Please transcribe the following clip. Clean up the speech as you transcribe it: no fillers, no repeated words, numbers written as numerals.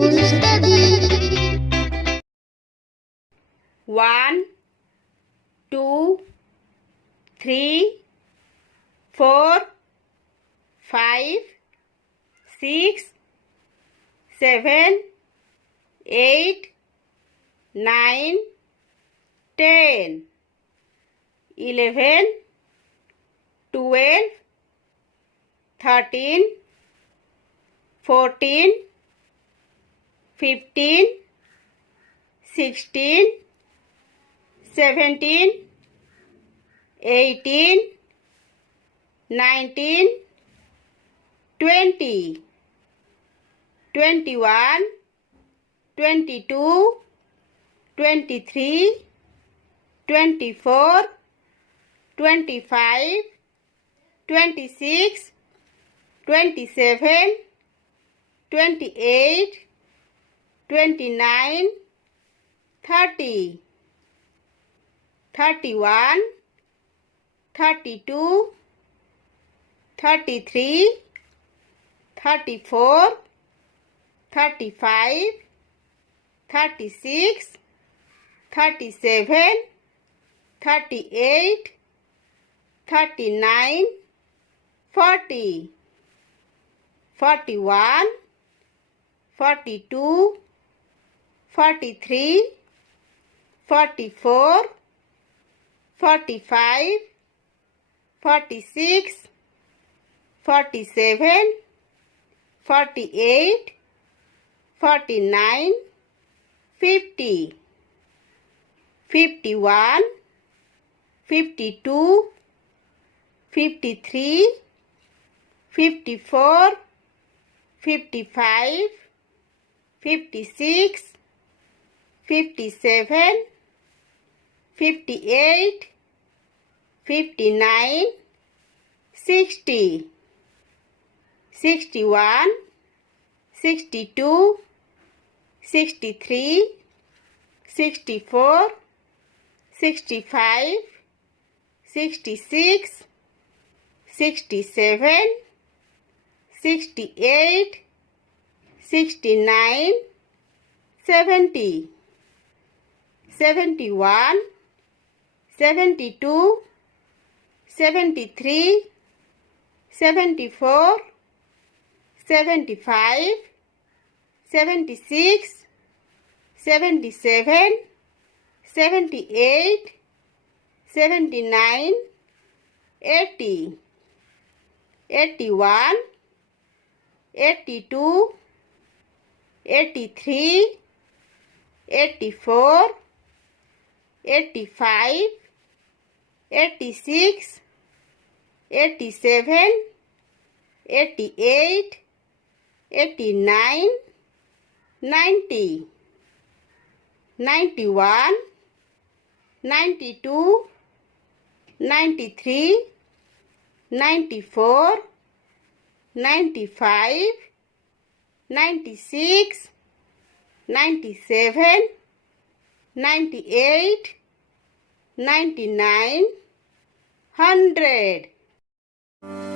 to study. 1, 2, 3, 4, 5, 6, 7, 8, 9, 10, 11, 12, 13, 14, 15, 16, 17, 18, 19, 20, 21, 22, 23, 24, 25, 26, 27, 28, 29, 30, 31, 32, 33, 34, 35, 36, 37, 38, 39, 40, 41, 42, 43, 44, 45, 46, 47, 48, 49, 50, 51, 52, 53, 54, 55, 56, 57, 58, 59, 60, 61, 62, 63, 64, 65, 66, 67, 68, 69, 70, 71, 72, 73, 74, 75, 76, 77, 78, 79, 80, 81, 82, 83, 84, 85, 86, 87, 88, 89, 90, 91, 92, 93, 94, 95, 96, 97, 98, 99, 100.